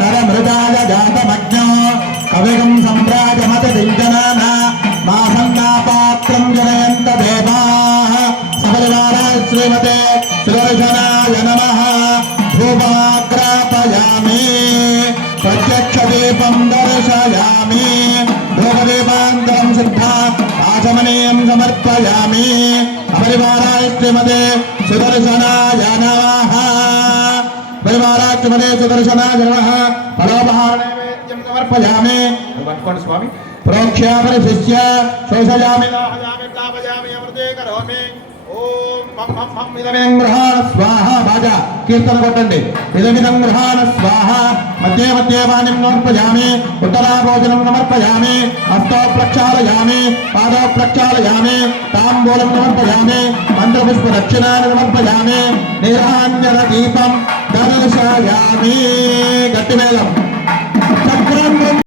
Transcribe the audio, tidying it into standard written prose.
नरमृदाय जातमज्ञो कविगं सम्राजमतदिञ्जनान मासन्नापात्रं जनयन्त देवाः सपरिवाराय श्रीमते सुदर्शनाय नमः धूपमाग्रापयामि प्रत्यक्षदीपं दर्शयामि धूपदीपान्तरं सिद्धा आचमनीयं समर्पयामि अपरिवाराय श्रीमते सुदर्शनाय नमः परिवाराय श्रीमते सुदर्शनाय नमः फलोपहारनैवेद्यं समर्पयामि पट्कोंडि स्वामी प्रोक्ष्य परिशिष्य शोषयामि दाहयामि तापयामि अमृते करोमि ओम मम मम मम इदमिदं गृहाण स्वाहा बाजा कीर्तन कोट्टंడి इदमिदं गृहाण स्वाहा मध्ये मध्ये वाणिं नमर्पयामि उत्तराभोजनं नमर्पयामि हस्तौ प्रक्षालयामि पादौ प्रक्षालयामि ताम्बूलं नमर्पयामि मन्त्रपुष्पदक्षिणानि नमर्पयामि निराञ्जनदीपं दर्शयामि गट्टिमेलम्